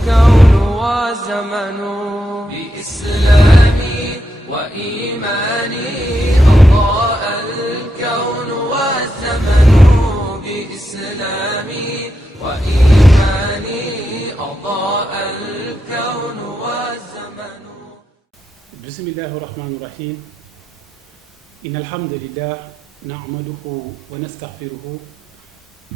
الكون والزمن بإسلامي وإيماني أضاء الكون والزمن بإسلامي وإيماني أضاء الكون والزمن. بسم الله الرحمن الرحيم. إن الحمد لله نعمده ونستغفره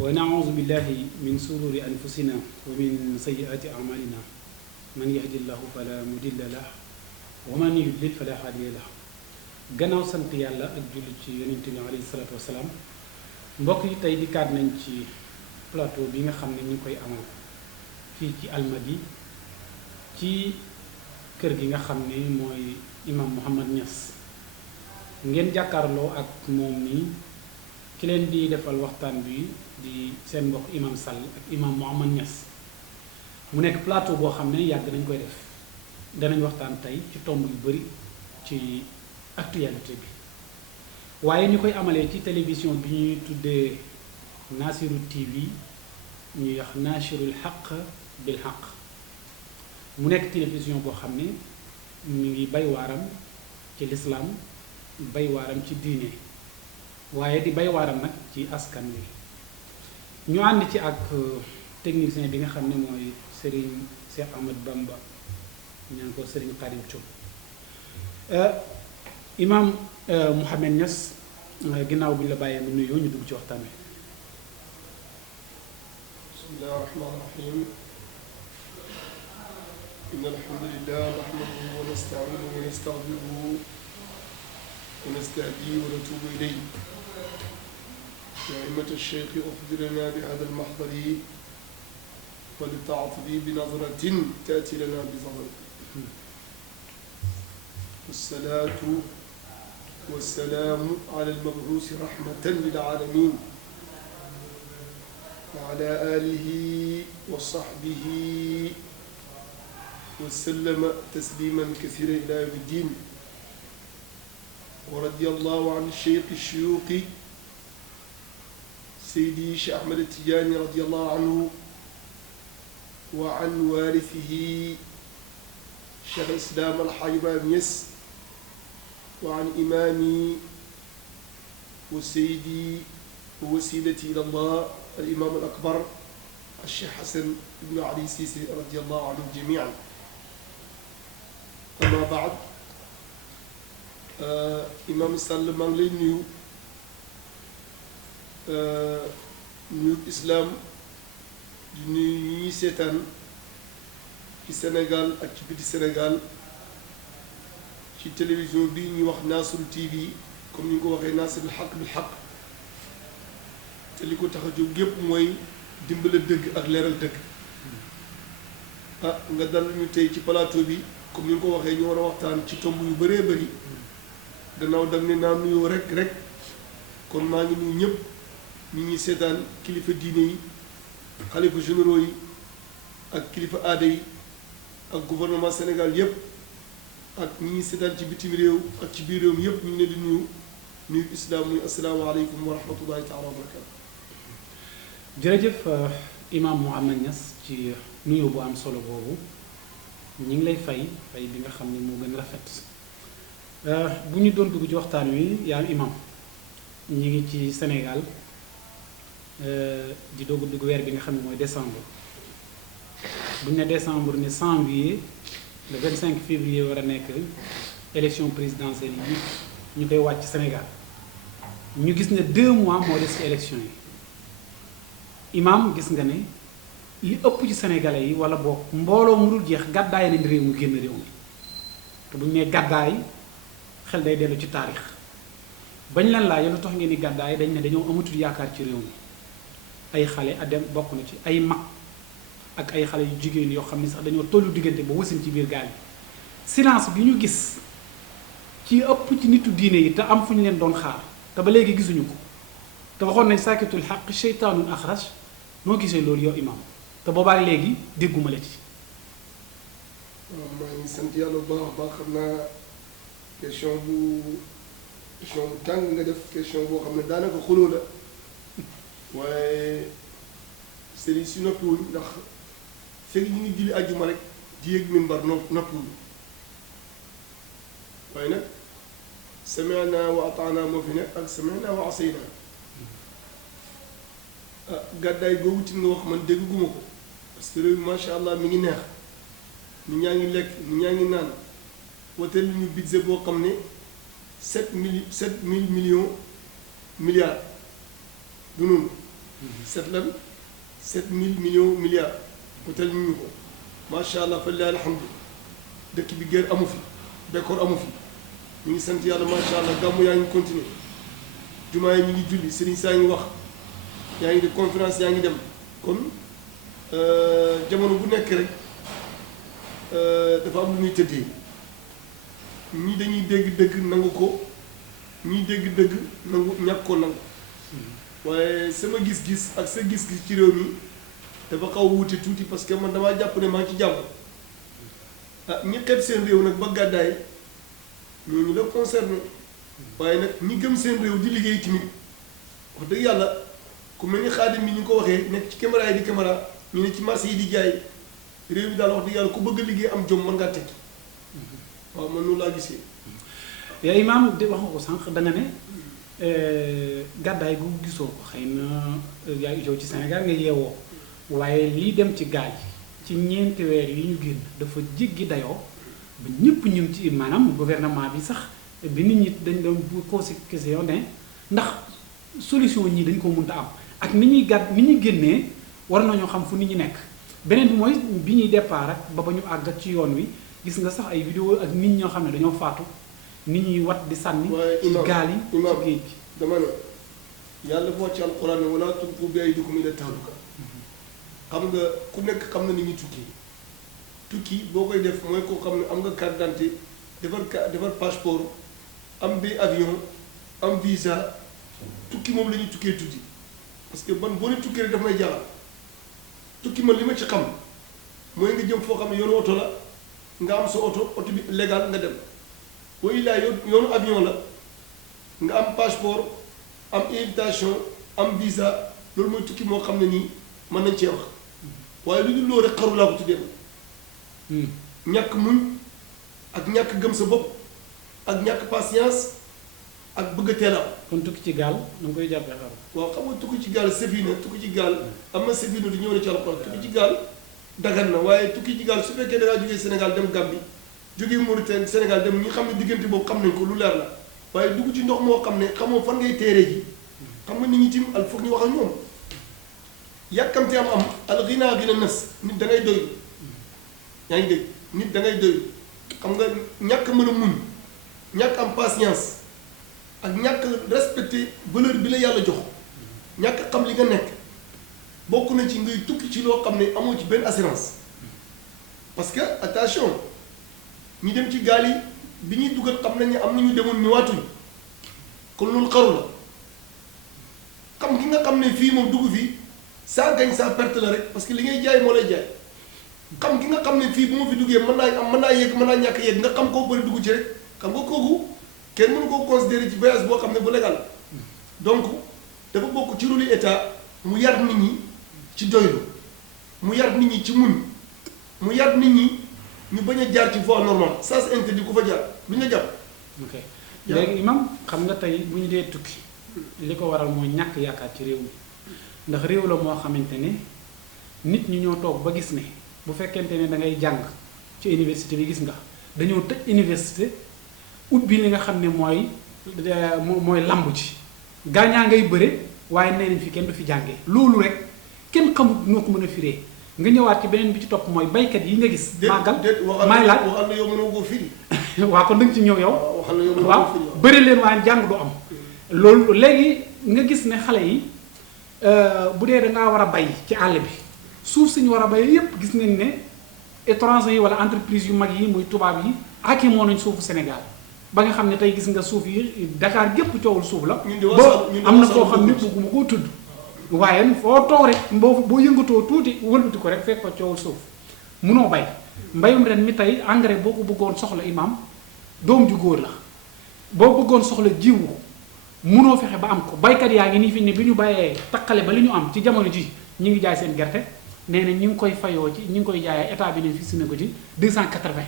ونعوذ بالله من شرور أنفسنا ومن سيئات أعمالنا من يهد الله فلا مضل له ومن يضلل فلا هادي له. gannaaw sant yàlla ak julli ci yonent bi alayhi salaatu wasalaam, mbokk yi tey dikkaat nañ ci plateau bi nga xam ne ñu ngi koy amal fii ci Almadies ci kër gi nga xam ne mooy imam Mouhamed Niass. ngeen jàkkaarloo ak moom nii ki leen di defal waxtaan bi di seen mbokk imam Sall ak imam Mouhamed Niass. mu nekk plateau boo xam ne yàgg nañ koy def, danañ waxtaan tey ci tomb yu bari ci actualité bi, waaye ñu koy amalee ci télévision bi ñuy tuddee Nassirou TV, ñuy wax Nassirul Haq bil Haq. mu nekk télévision boo xam ne mi ngi bay waaram ci lislaam, bay waaram ci diine, waaye di bay waaram nag ci askan wi. ñu ànd ci ak technicien bi nga xam ne mooy Serigne Cheikh Ahmed Bamba, ñaan ko Serigne Khadim Thioub. imam Mouhamed Niass, ginnaaw bu ñu la bàyyee mu nuyoo ñu dugg ci waxtaan wi. bismillahi rahmaani rahim. inna alhamdulillah nahmaduhu wa nasta'inuhu wa nastaghfiruhu wa nastahdihi wa natubu ilayhi. ya himmata ash-shaykh ukhbir lana bi hadha al-mahdari wa lita'atibi bi nazratin ta'ti lana bi zahri. wassalatu wassalamu ala al-mab'uusi rahmatan lil alamin wa ala alihi wa sahbihi wa sallama tasliman kathiran ila yawmi ddin. wa radiyallahu an shaykh ash-shuyukh sayyidi Cheikh Ahmed Tidiane radiyallahu anhu wa an warithihi Cheikh al-Islam al-Hajj Ibrahim Niass wa an imami wa sayyidi wa wasilati ila Allah al-imam al-akbar al-Cheikh Hassan ibn Ali Cissé radiyallahu anhum jami'an. amma ba'd, imam Sall maa ngi lay nuyu nuyu islam, di nuyu ñi ñuy seetaan ci Sénégal ak ci biti Sénégal ci télévision bi ñuy wax Nassirou TV, comme ni nga ko waxee Nassirul Haq bil Haq. te li ko tax a jóg yépp mooy dimbale dëgg ak leeral dëgg. nga dal ñu tey ci plateau bi comme ni nga ko waxee ñu war a waxtaan ci tomb yu bëree bëri. gannaaw dag ne naa nuyoo rek kon maa ngi nuyu ñëpp ñi ñuy seetaan, kilifa diine yi, xalifa généraux yi ak kilifa aada yi ak gouvernement Sénégal yépp ak ñi ñuy seetaan ci bitim réew ak ci biir réew mi yépp ñu ngi leen di nuyu islam muy asalaamaaleykum wa rahmatullahi taala wa barakatu. jërëjëf imam Mouhamed Niass ci nuyoo bu am solo boobu. ñu ngi lay fay bi nga xam ne moo gën rafet. bu ñu doon dugg ci waxtaan wi yaa imam, ñi ngi ci Sénégal di doog a dugg weer bi nga xam ne mooy décembre. bu ñu ne décembre ne janvier, le 25 février war a nekk élection présidentielle yi ñu koy wàcc Sénégal. ñu gis ne 2 mois moo des ci élection yi. imam, gis nga ne li ëpp ci sénégalais yi wala boog mbooloo mu dul jeex gàddaay nañ réew mu génn réew mi. te bu ñu nee gàddaay xel day dellu ci taarix. bañ leen laajee lu tax ngeen di gàddaay dañ ne dañoo amatul yaakaar ci réew mi. ay xale a dem bokk na ci ay mag ak ay xale yu jigéen yoo xam ne sax dañoo tollu diggante ba wasin ci biir gaal yi. silence bi ñu gis ci ëpp ci nitu diine yi te am fu ñu leen doon xaar te ba léegi gisuñu ko. te waxoon nañ saakitul xaq seytaanun axraj. noo gisee loolu yow imam te boobaak léegi dégguma la ci. waaw maa ngi sant yàlla bu baax a baax. xam naa question bu tàng nga def, question boo xam ne daanaka xuloo la waaye sëriñ si noppiwuñ ndax fekk ñu ngi julli àjjuma rek di yéeg minbar noppul waaye nag sami'na wa ata'na moo fi nekk ak sami'na wa asayna gàddaay googu ci nga wax man dégg guma ko parce que réew mi macha allah mi ngi neex nit ñaa ngi lekk nit ñaa ngi naan woteel ñu budget boo xam ne 7 millions milliards du noonu 7 millions milliards woteel ñu ko macha allah fa lillahi alhamdu dëkk bi guerre amu fi bekkoor amu fi ñu ngi sant yàlla macha allah gàmmu yaa ngi continuer jumaa yi ñu ngi julli sëriñ saa ngi wax yaa ngi di conférence yaa ngi dem kon jamono bu nekk rek dafa am lu muy tëddee ñii dañuy dégg dëgg nangu ko ñii dégg dëgg nangu ñàkk ko nangu waaye sama gis-gis ak sa gis-gis ci réew mi dafa xaw wuute tuuti parce que man damaa jàpp ne maa ngi ci jàmm ñi xeeb seen réew nag ba gàddaay ñooñu la concerné waaye nag ñi gëm seen réew di liggéey tamit wax dëgg yàlla ku mel ni xaadim bi ñu ko waxee nekk ci caméra yi di caméra ñu ne ci marché yi di jaay réew mi daal wax dëgg yàlla ku bëgg a liggéey am jom mën ngaa tekki waaw man noonu laa gisee. yaa imaam de wax nga ko sànq da nga ne gàddaay gu gisoo ko xëy na yaa ngi ci Sénégal nga yeewoo waaye lii dem ci gaal yi ci ñeenti weer yi ñu génn dafa jéggi dayoo ba ñëpp ñu ngi ci maanaam gouvernement bi sax bi nit ñi dañ doon bu question ne ndax solution ñii dañ ko mënta am ak ni ñuy génnee war nañoo xam fu nit ñi nekk beneen bi mooy bi ñuy départ ak ba ñu àgg ci yoon wi gis nga sax ay vidéo ak nit ñoo xam ne dañoo faatu nit ñuy wat di sànni ci gaal yi ci géej gi dama ne yàlla boo ci alxuraan ne wala tulqu bi aydikum ila tahluka xam nga ku nekk xam na ni ñuy tukki boo koy def mooy koo xam ne am nga carte d'identité defar passeport am bi avion am visa tukki moom la ñuy tukkee tuuti parce que man boo ne tukki rek daf may jaaxal tukki man li ma ci xam mooy nga jëm foo xam ne yoonu oto la nga am sa oto bi légal nga dem booy laa yoonu avion la nga am passeport am invitation am visa loolu mooy tukki moo xam ne nii mën nañ cee wax waaye lu dul loolu rek xaru laa ko tuddee ñàkk muñ ak ñàkk gëm sa bopp ak ñàkk patience ak bëgg a teel a am. kon tukki ci gaal da nga koy jàppee xaru. waaw xam nga tukki ci gaal safina tukki ci gaal am na safina di ñëw na ci alxuraan tukki ci gaal dagan na waaye tukki ci gaal su fekkee da ngaa jógee Sénégal dem Gambie jógee Mauritanie Sénégal dem ñi xam ne diggante boobu xam nañ ko lu leer la waaye dugg ci ndox moo xam ne xamoo fan ngay teeree ji xam nga nit ñi tim al foog ñu wax ak ñoom yàkkamte am al ginaa gina nas nit da ngay doy yaa ngi dégg nit da ngay doy xam nga ñàkk mën a muñ ñàkk am patience ak ñàkk respecté valeur bi la yàlla jox ñàkk xam li nga nekk bokk na ci ngay tukki ci loo xam ne amoo ci benn assurance parce que attention ñi dem ci gaal yi bi ñuy dugal xam nañ ne am nañu demoon ñëwaatuñ kon loolu xaru la xam gi nga xam ne fii moom dugg fii sans gagne sans perte la rek parce que li ngay jaay moo lay jaay xam gi nga xam ne fii bu ma fi duggee mën naa am mën naa yegg mën naa ñàkk yegg nga xam koo bëri dugg ci rek xam nga kooku kenn mënu koo considérer ci voyage boo xam ne bu légal donc dafa bokk ci rôle état mu yar nit ñi ci doylu mu yar nit ñi ci muñ mu yar nit ñi ñu bañ a jaar ci voie normale ça c'est interdit ku fa jaar lu ñu jàpp. ok léegi imam xam nga tey bu ñu dee tukki li ko waral mooy ñàkk yaakaar ci réew mi ndax réew la moo xamante ne nit ñi ñoo toog ba gis ne bu fekkente ne da ngay jàng ci université bi gis nga dañoo tëj université ubbi li nga xam ne mooy lamb ci gaañaa ngay bëre waaye nee nañ fi kenn du fi jàngee loolu rek kenn xamut noo ko mën a firee nga ñëwaat ci beneen bi ci topp mooy baykat yi nga gis. màggal may laaj waxal na yow mënoo koo firi. waaw kon da nga ci ñëw yow. waxal na yow mënoo waaw koo firi bëri leen waaye jàng du am. loolu léegi nga gis ne xale yi bu dee da ngaa war a bay ci àll bi suuf si ñu war a bay yépp gis nañ ne étranger yi wala entreprise yu mag yi muy tubaab yi aki moo nañ suufu Sénégal ba nga xam ne tey gis nga suuf yi Dakar gépp coowul suuf la. boo am na foo xam ne bëgguma koo tudd. waaye foo toog rek boo yëngatoo tuuti wëlbati ko rek fekk fa coowul suuf munoo bay mbayum ren mi tey engrais boo ko bëggoon soxla imam doom ju góor la boo bëggoon soxla jiwu munoo fexe ba am ko baykat yaa ngi nii fi ne bi ñu bàyyee takkale ba li ñu am ci jamono ji ñu ngi jaay seen gerte nee na ñu ngi koy fayoo ci ñu ngi koy jaayee état bi ne fixé na ko ci 280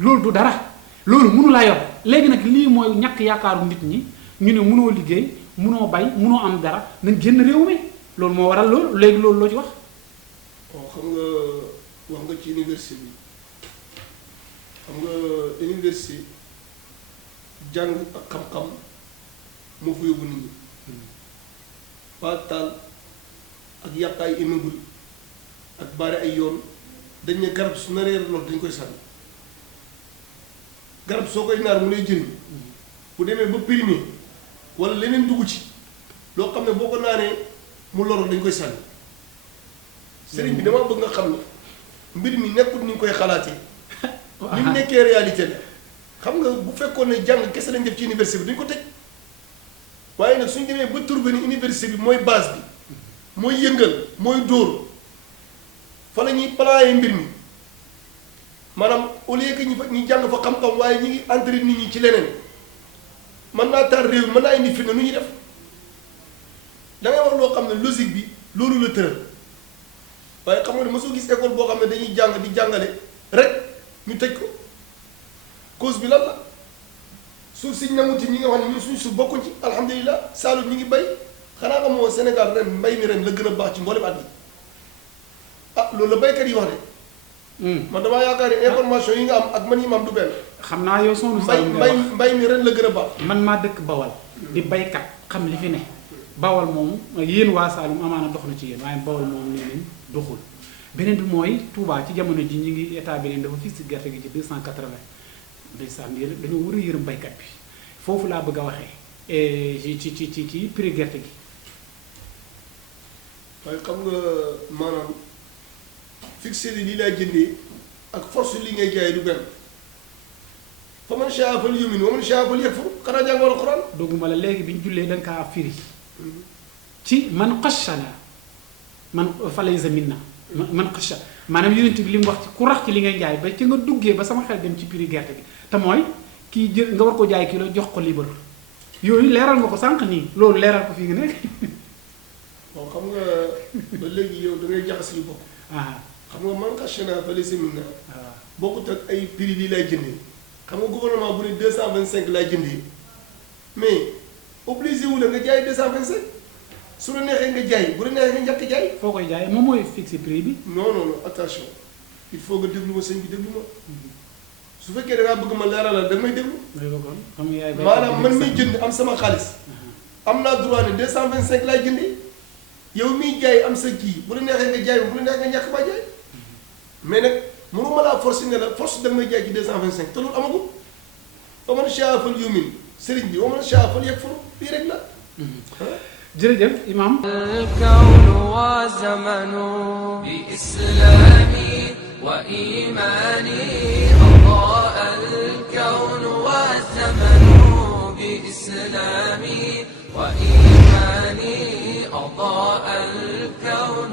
loolu du dara loolu mënu laa yor léegi nag lii mooy ñàkk yaakaaru nit ñi ñu ne mënoo liggéey mënoo bay mënoo am dara nañ génn réew mi loolu moo waral loolu léegi loolu loo ci wax. bon xam nga wax nga ci université bi xam nga université jàng ak xam-xam moo fa yóbbu nit ñi ba taal ak yàq ay immeuble ak bari ay yoon dañ ne garab su naree lor dañ koy sànni garab soo koy naar mu lay jëriñ bu demee ba périmé wala leneen dugg ci loo xam ne boo ko naanee mu loro dañ koy sànni sëriñ bi damaa bëgg nga xam ne mbir mi nekkul ni nga koy xalaatee ni mu nekkee réalité la xam nga bu fekkoon ne jàng kese lañ def ci université bi duñ ko tëj waaye nag suñ demee ba trouvé ni université bi mooy base bi mooy yëngal mooy dóor fa la ñuy plané mbir mi maanaam au lieu que ñi jàng fa xam-xam waaye ñi ngi entraîné nit ñi ci leneen mën naa taal réew mi mën naa indi fitna nu ñuy def da ngay wax loo xam ne logique bi loolu la tëral waaye xam nga ne mosoo gis école boo xam ne dañuy jàng di jàngale rek ñu tëj ko cause bi lan la suuf si ñamuti ñi nga wax ne ñun suñu suuf bokkuñ ci alhamdulilah Saalum ñi ngi bay xanaa xamoo Sénégal ren mbay mi ren la gën a baax ci mboolem at yi ah loolu la baykat yi wax de. man damaa yaakaar ne information yi nga am ak man yi ma am du benn. xam naa yow soxna mbay mi ren la gën a baax. man maa dëkk Bawal di baykat xam li fi ne Bawal moom yéen waa Saalum amaana dox na ci yéen waaye Bawal moom nee nañ doxul beneen bi mooy Touba ci jamono ji ñu ngi état bi leen dafa fixé gerte gi ci 280 ndeysaan dañoo war a yërëm baykat bi foofu laa bëgg a waxee ci prix gerte gi. waaye xam nga maanaam fixé lii laay jëndee ak force li ngay jaay du benn fa man shaa falyu'min wa man shaa falyakfur xanaa jàng wala Alxuraan. dogguma la léegi bi ñu jullee da nga kaa firi ci man xashana man falaysa minna man xasha maanaam yonent bi li mu wax ci ku rax ci li ngay jaay ba ci nga duggee ba sama xel dem ci prix gerte gi te mooy kii jël nga war ko jaay kilo jox ko libre yooyu leeral nga ko sànq nii loolu leeral ko fii nga nekk. bon xam nga ba léegi yow da ngay jaxas yu bokk. xam nga man xashana falaysa minna. waaw bokkut ak ay prix lii lay jëndee. xam nga gouvernement bu ne 225 lay jëndee mais obligé wu la nga jaay 225 su la neexee nga jaay bu la neexee nga njëkk jaay. foo koy jaay moom mooy fixé prix bi. non non non attention il faut nga déglu ma sëñ bi déglu ma su fekkee da ngaa bëgg ma leeralal da nga may déglu. maanaam man miy jënd am sama xaalis. am naa droit ne 225 laay jëndee yow miy jaay am sa kii bu la neexee nga jaay bu la neexee nga ñàkk ba jaay mais nag mënuma laa force ne la force da nga may jaay ci 225 te loolu amagul fa man shaa falyu'min sëriñ bi wa man shaa falyakfur lii rek la. jërëjëf imam. الكون وزمن بإسلامي وإيماني أضاء الكون والزمن بإسلامي وإيماني أضاء الكون